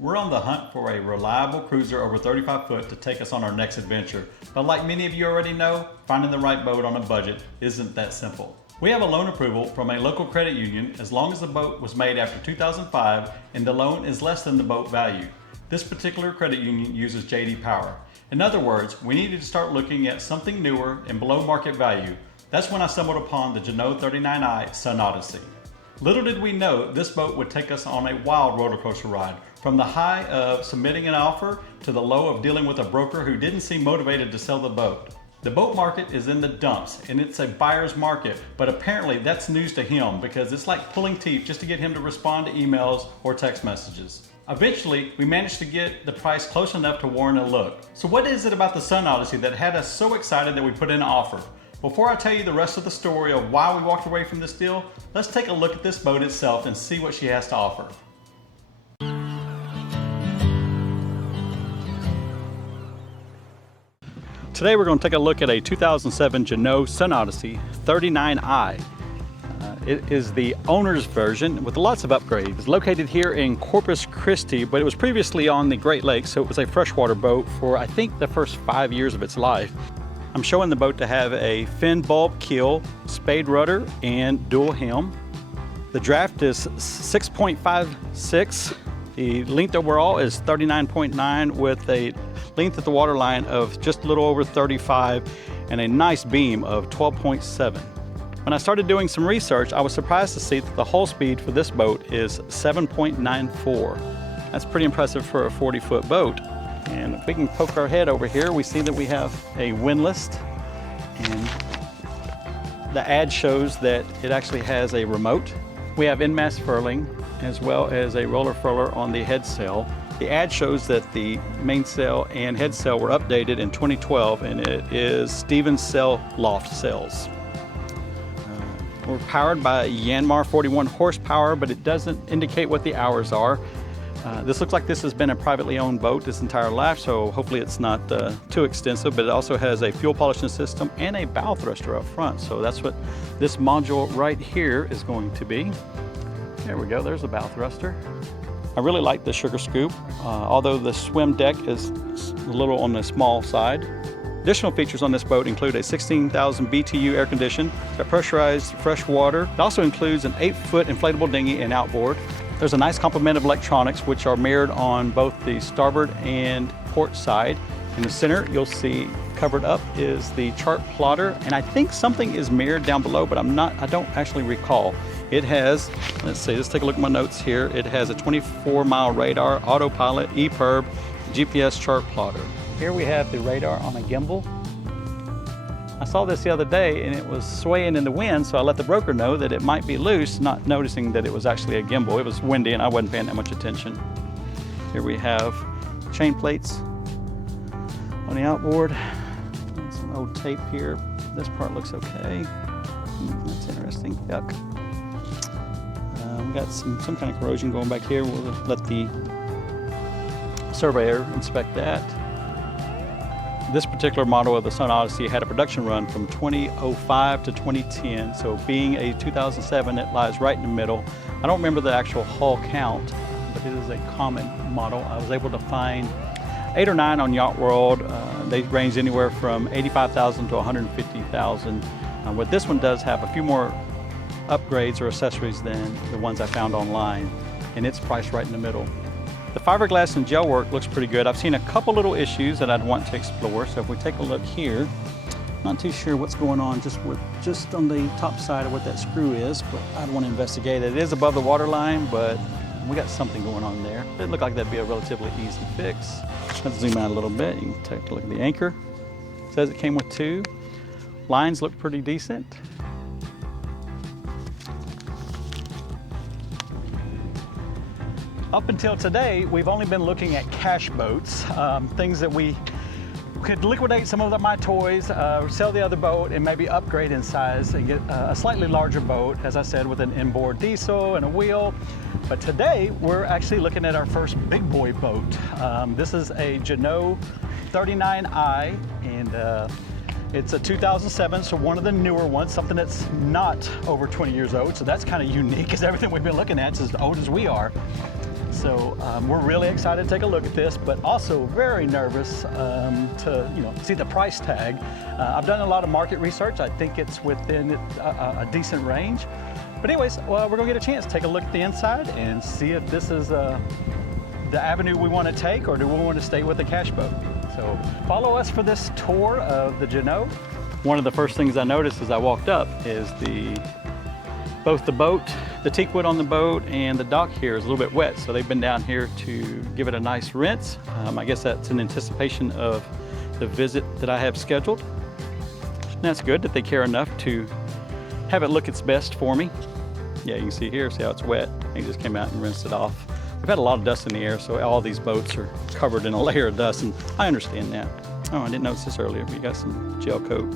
We're on the hunt for a reliable cruiser over 35 foot to take us on our next adventure. But like many of you already know, finding the right boat on a budget isn't that simple. We have a loan approval from a local credit union as long as the boat was made after 2005 and the loan is less than the boat value. This particular credit union uses J.D. Power. In other words, we needed to start looking at something newer and below market value. That's when I stumbled upon the Jeanneau 39i Sun Odyssey. Little did we know this boat would take us on a wild roller coaster ride, from the high of submitting an offer to the low of dealing with a broker who didn't seem motivated to sell the boat. The boat market is in the dumps and it's a buyer's market, but apparently that's news to him because it's like pulling teeth just to get him to respond to emails or text messages. Eventually, we managed to get the price close enough to warrant a look. So what is it about the Sun Odyssey that had us so excited that we put in an offer? Before I tell you the rest of the story of why we walked away from this deal, let's take a look at this boat itself and see what she has to offer. Today we're going to take a look at a 2007 Jeanneau Sun Odyssey 39i. It is the owner's version with lots of upgrades. It's located here in Corpus, Christi, but it was previously on the Great Lakes, so it was a freshwater boat for I think the first 5 years of its life. I'm showing the boat to have a fin bulb keel, spade rudder, and dual helm. The draft is 6.56. The length overall is 39.9 with a length at the waterline of just a little over 35 and a nice beam of 12.7. When I started doing some research, I was surprised to see that the hull speed for this boat is 7.94. That's pretty impressive for a 40-foot boat. And if we can poke our head over here, we see that we have a windlass, and the ad shows that it actually has a remote. We have in-mast furling as well as a roller furler on the head sail. The ad shows that the mainsail and head sail were updated in 2012, and it is Stevens Sail Loft sails. We're powered by a Yanmar 41 horsepower, but it doesn't indicate what the hours are. This looks like this has been a privately owned boat this entire life, so hopefully it's not too extensive, but it also has a fuel polishing system and a bow thruster up front. So that's what this module right here is going to be. There we go, there's the bow thruster. I really like the sugar scoop, although the swim deck is a little on the small side. Additional features on this boat include a 16,000 BTU air condition, a pressurized fresh water. It also includes an 8-foot inflatable dinghy and outboard. There's a nice complement of electronics which are mirrored on both the starboard and port side. In the center, you'll see covered up is the chart plotter, and I think something is mirrored down below, but I don't actually recall. It has, let's take a look at my notes here. It has a 24-mile radar, autopilot, EPIRB, GPS chart plotter. Here we have the radar on a gimbal. I saw this the other day and it was swaying in the wind, so I let the broker know that it might be loose, not noticing that it was actually a gimbal. It was windy and I wasn't paying that much attention. Here we have chain plates on the outboard. Some old tape here. This part looks okay. That's interesting. Yuck. We got some kind of corrosion going back here. We'll let the surveyor inspect that. This particular model of the Sun Odyssey had a production run from 2005 to 2010, so being a 2007, it lies right in the middle. I don't remember the actual hull count, but it is a common model. I was able to find 8 or 9 on Yacht World. They range anywhere from $85,000 to $150,000. What this one does have a few more upgrades or accessories than the ones I found online, and it's priced right in the middle. The fiberglass and gel work looks pretty good. I've seen a couple little issues that I'd want to explore. So if we take a look here, not too sure what's going on just on the top side of what that screw is, but I'd want to investigate it. It is above the water line, but we got something going on there. It looked like that'd be a relatively easy fix. Let's zoom out a little bit. You can take a look at the anchor. It says it came with 2. Lines look pretty decent. Up until today, we've only been looking at cash boats, things that we could liquidate some of my toys, sell the other boat, and maybe upgrade in size and get a slightly larger boat, as I said, with an inboard diesel and a wheel. But today, we're actually looking at our first big boy boat. This is a Jeanneau 39i, and it's a 2007, so one of the newer ones, something that's not over 20 years old. So that's kind of unique, because everything we've been looking at is as old as we are. So we're really excited to take a look at this, but also very nervous to see the price tag. I've done a lot of market research. I think it's within a decent range. But anyways, well, we're gonna get a chance to take a look at the inside and see if this is the avenue we want to take, or do we want to stay with the cash boat. So follow us for this tour of the Jeanneau. One of the first things I noticed as I walked up is both the boat, the teak wood on the boat, and the dock here is a little bit wet. So they've been down here to give it a nice rinse. I guess that's in anticipation of the visit that I have scheduled. And that's good that they care enough to have it look its best for me. Yeah, you can see here, see how it's wet. They just came out and rinsed it off. We've had a lot of dust in the air, so all these boats are covered in a layer of dust, and I understand that. Oh, I didn't notice this earlier. We got some gel coat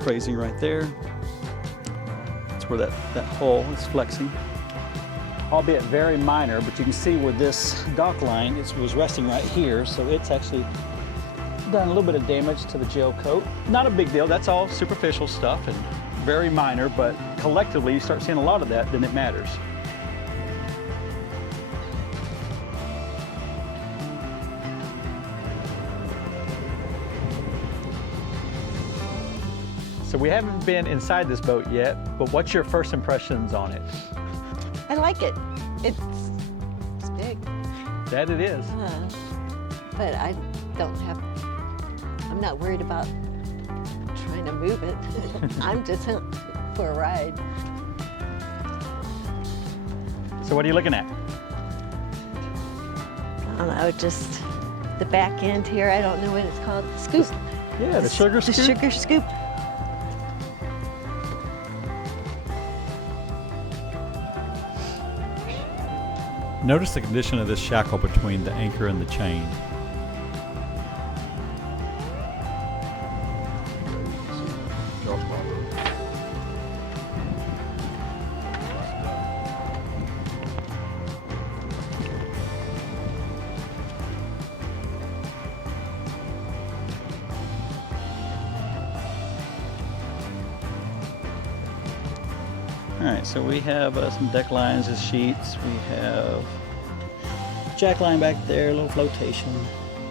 crazing right there. That's where that hull is flexing. Albeit very minor, but you can see where this dock line was resting right here, so it's actually done a little bit of damage to the gel coat. Not a big deal, that's all superficial stuff and very minor, but collectively you start seeing a lot of that, then it matters. So we haven't been inside this boat yet, but what's your first impressions on it? I like it. It's big. That it is. But I'm not worried about trying to move it. I'm just for a ride. So what are you looking at? I don't know, just the back end here. I don't know what it's called. Scoop. Yeah, the sugar scoop. The sugar scoop. Notice the condition of this shackle between the anchor and the chain. All right, so we have some deck lines as sheets. We have jack line back there, a little flotation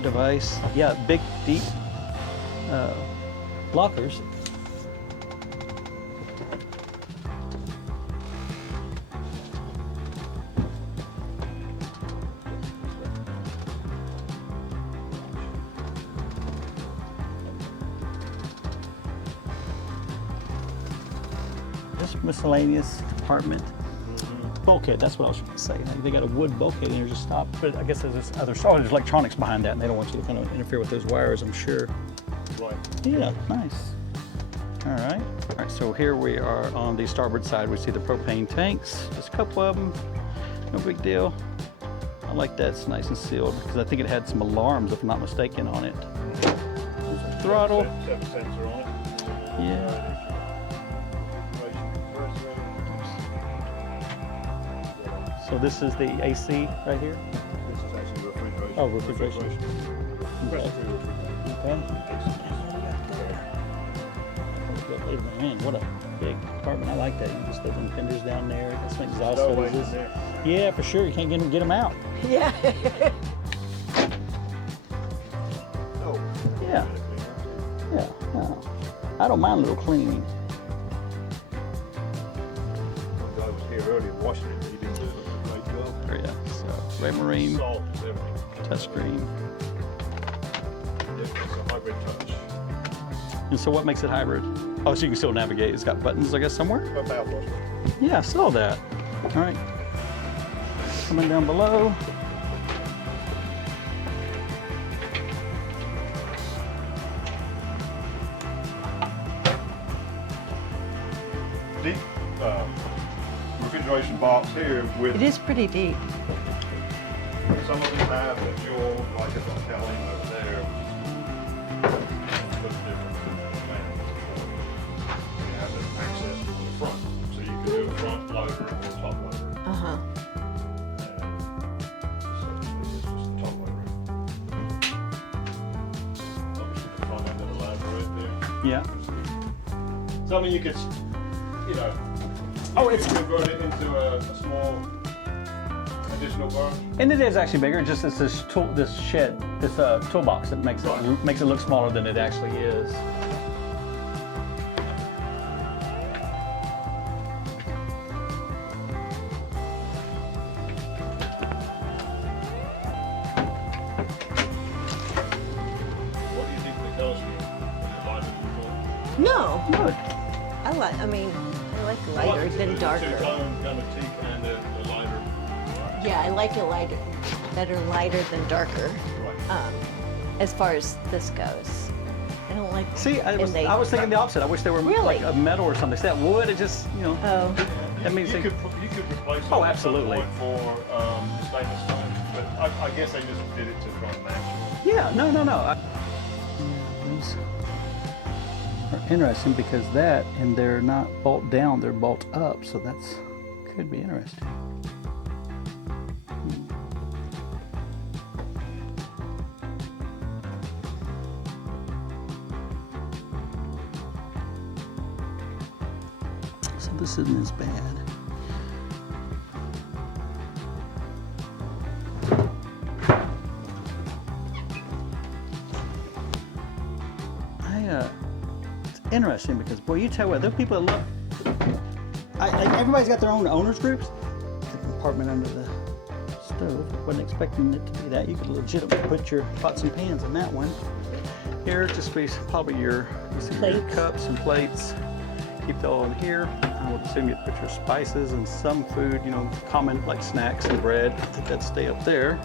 device. Yeah, big, deep blockers. This miscellaneous compartment. Bulkhead, that's what I was trying to say. They got a wood bulkhead in here just stop, but I guess there's this other, there's electronics behind that, and they don't want you to kind of interfere with those wires, I'm sure. Right. Yeah, nice. All right, so here we are on the starboard side. We see the propane tanks, just a couple of them, no big deal. I like that, it's nice and sealed, because I think it had some alarms, if I'm not mistaken, on it. Throttle. Sensor on it. Yeah. So this is the AC right here? This is actually refrigeration. Oh, refrigeration. Okay. Man, what a big apartment. I like that. You just open fenders down there. Got some exhaust hoses. Yeah, for sure. You can't get them out. Yeah. Oh. Yeah. Yeah. Oh. I don't mind a little cleaning. One guy was here earlier washing it, but he didn't do a great job. Yeah, so Red Marine, Salt, everything. touchscreen. Yeah, it's a hybrid touch. And so what makes it hybrid? Oh, so you can still navigate. It's got buttons, I guess, somewhere? About what? Yeah, I saw that. All right. Coming down below. Deep refrigeration box here with It is pretty deep. some of them have a dual, like it's on Callie over there. Which is different from the man. You have the access to the front, so you can do a front loader or a top loader. Uh-huh. So it's just a top loader. Obviously the front end of the ladder right there. Yeah. So I mean you could, you know, Oh, it's you could convert it into a small additional bunch? And it is actually bigger. Just it's this tool, this shed, this toolbox that makes it look smaller than it actually is. What do you think the color scheme? Is it lighter than before? No, Good. I like lighter than darker. Two-tone kind of teak and the lighter. Yeah, I like it lighter, better lighter than darker. Right. As far as this goes, I don't like. See, I was thinking the opposite. I wish they were Really? like a metal or something. See, that wood, it just, you know. Oh, That means you they- could replace it Oh, at some absolutely. point for stainless steel, but I guess they just did it to try and match it. Yeah, no. These are interesting because that, and they're not bolt down, they're bolt up, so that's could be interesting. So this isn't as bad. It's interesting because, boy, you tell what, there are people that love. Like everybody's got their own owners groups. The compartment under the stove. Wasn't expecting it to be that. You could legitimately put your pots and pans in that one. Here, just be probably your, your Plates. cups and plates. Keep that all in here. I would assume you'd put your spices and some food, you know, common like snacks and bread. I think that'd stay up there.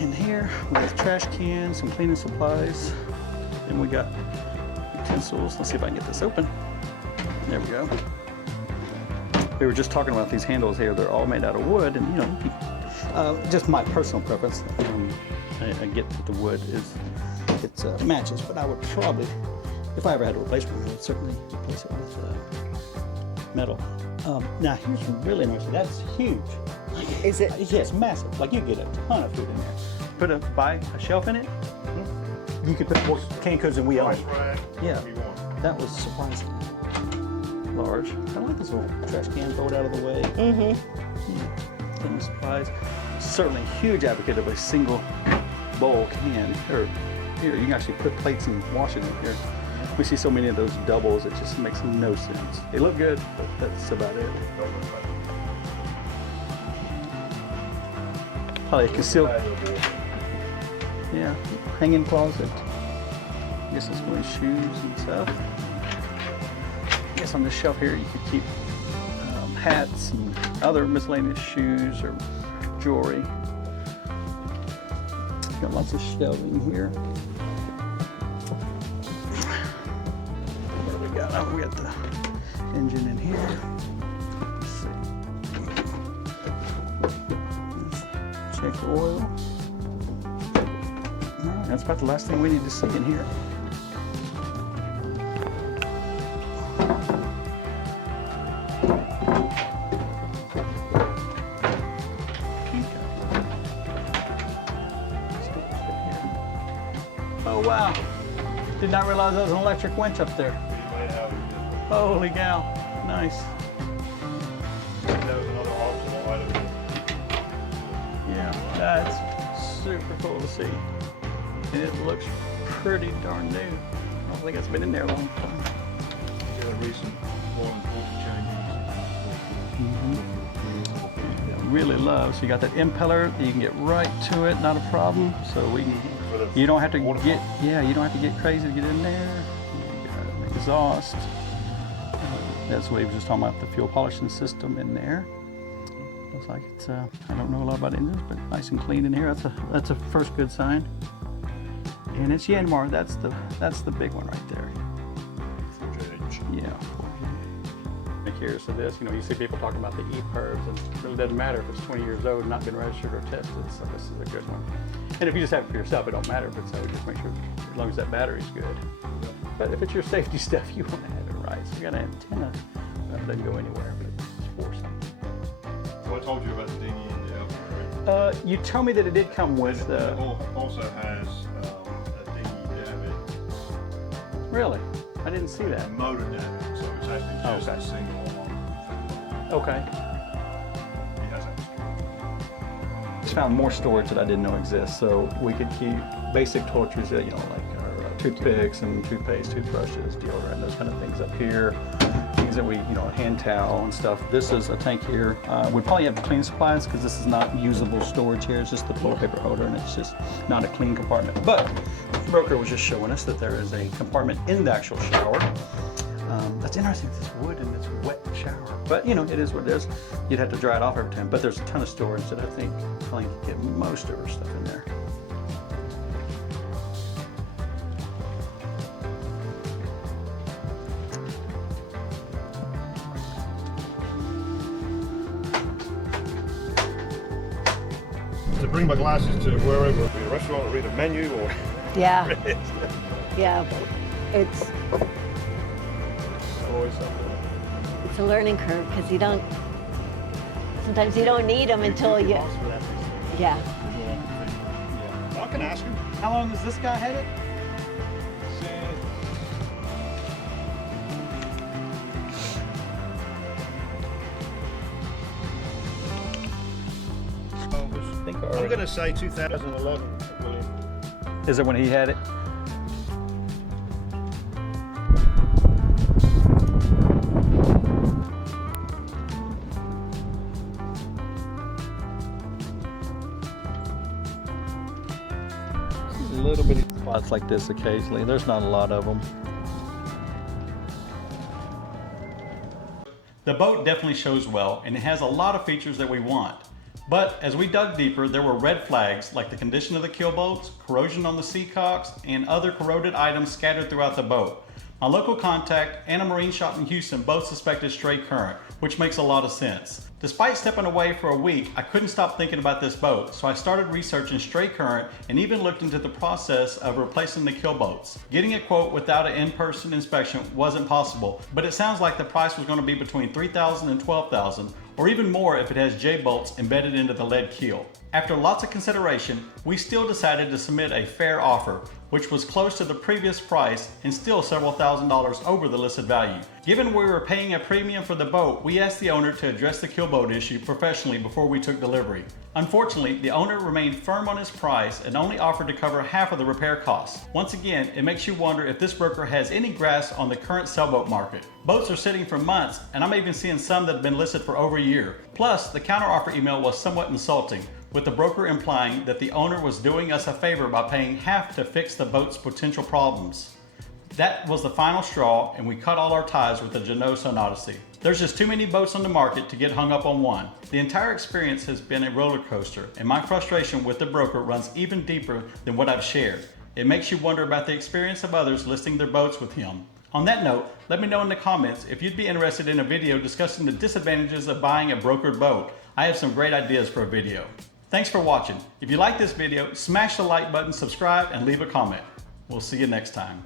In here, we got the trash can, some cleaning supplies. And we got utensils. Let's see if I can get this open. There we go. We were just talking about these handles here. They're all made out of wood, and you know, just my personal preference. I get that the wood matches, but I would probably, if I ever had to replace one, I would certainly replace it with metal. Now here's really interesting. That's huge. is it? Yeah, it's massive. Like you get a ton of food in there. Buy a shelf in it. You could put more canned goods than we own. Price rack, Yeah. if you want. That was surprisingly large. I like this little trash can fold out of the way. Mm-hmm. Cleaning supplies. Certainly a huge advocate of a single bowl can. Or here, you can actually put plates and wash it in here. We see so many of those doubles, it just makes no sense. They look good, but that's about it. Probably a concealed, yeah, hanging closet. I guess it's going shoes and stuff. I guess on this shelf here you could keep hats and other miscellaneous shoes or jewelry. Got lots of shelving here. What do we got? Oh, we got the engine in here. Let's see. Check oil. All right, that's about the last thing we need to see in here. Oh wow, did not realize there was an electric winch up there. Holy cow, nice. That was another optional item. Yeah, that's super cool to see. And it looks pretty darn new. I don't think it's been in there a long time. Yeah, recent one Really love. So you got that impeller, you can get right to it, not a problem. So we can, you don't have to get, you don't have to get crazy to get in there. You got an exhaust. That's what he was just talking about, the fuel polishing system in there. Looks like it's, I don't know a lot about engines, but nice and clean in here. That's a first good sign. And it's Yanmar, that's the big one right there. Yeah. Here, so this, you know, you see people talking about the E-Pervs, and it really doesn't matter if it's 20 years old and not been registered or tested, so this is a good one. And if you just have it for yourself, it don't matter if it's so, just make sure, as long as that battery's good. But if it's your safety stuff, you want to have it right. So you got an antenna, that doesn't go anywhere, but it's for something. So I told you about the dinghy and the elbow, right? You told me that it did come with, It also has a dinghy davit, really? I didn't see that. a motor davit, so it's actually just okay. a single. Okay. He has that. just found more storage that I didn't know exists. So we could keep basic toiletries, you know, like our toothpicks and toothpaste, toothbrushes, deodorant, those kind of things up here. Things that we, you know, hand towel and stuff. This is a tank here. We probably have the cleaning supplies because this is not usable storage here. It's just the toilet paper holder and it's just not a clean compartment. But the broker was just showing us that there is a compartment in the actual shower. That's interesting. It's wood and it's a wet shower. But you know, it is what it is. You'd have to dry it off every time. But there's a ton of storage that I think probably could get most of our stuff in there. To bring my glasses to wherever, be a restaurant or read a menu or... Yeah. Yeah, but it's always something. it's a learning curve because sometimes you don't need them until you, yeah. I can ask him. How long has this guy had it? I'm going to say 2011, William. Is it when he had it? A little bitty spots like this occasionally. There's not a lot of them. The boat definitely shows well, and it has a lot of features that we want. But as we dug deeper, there were red flags like the condition of the keel bolts, corrosion on the seacocks, and other corroded items scattered throughout the boat. My local contact and a marine shop in Houston both suspected stray current, which makes a lot of sense. Despite stepping away for a week, I couldn't stop thinking about this boat, so I started researching stray current and even looked into the process of replacing the keel bolts. Getting a quote without an in-person inspection wasn't possible, but it sounds like the price was going to be between $3,000 and $12,000, or even more if it has J-bolts embedded into the lead keel. After lots of consideration, we still decided to submit a fair offer, which was close to the previous price and still several $1,000s over the listed value. Given we were paying a premium for the boat, we asked the owner to address the keel boat issue professionally before we took delivery. Unfortunately, the owner remained firm on his price and only offered to cover half of the repair costs. Once again, it makes you wonder if this broker has any grasp on the current sailboat market. Boats are sitting for months, and I'm even seeing some that have been listed for over a year. Plus, the counteroffer email was somewhat insulting, with the broker implying that the owner was doing us a favor by paying half to fix the boat's potential problems. That was the final straw, and we cut all our ties with the Jeanneau Sun Odyssey. There's just too many boats on the market to get hung up on one. The entire experience has been a roller coaster, and my frustration with the broker runs even deeper than what I've shared. It makes you wonder about the experience of others listing their boats with him. On that note, let me know in the comments if you'd be interested in a video discussing the disadvantages of buying a brokered boat. I have some great ideas for a video. Thanks for watching. If you like this video, smash the like button, subscribe, and leave a comment. We'll see you next time.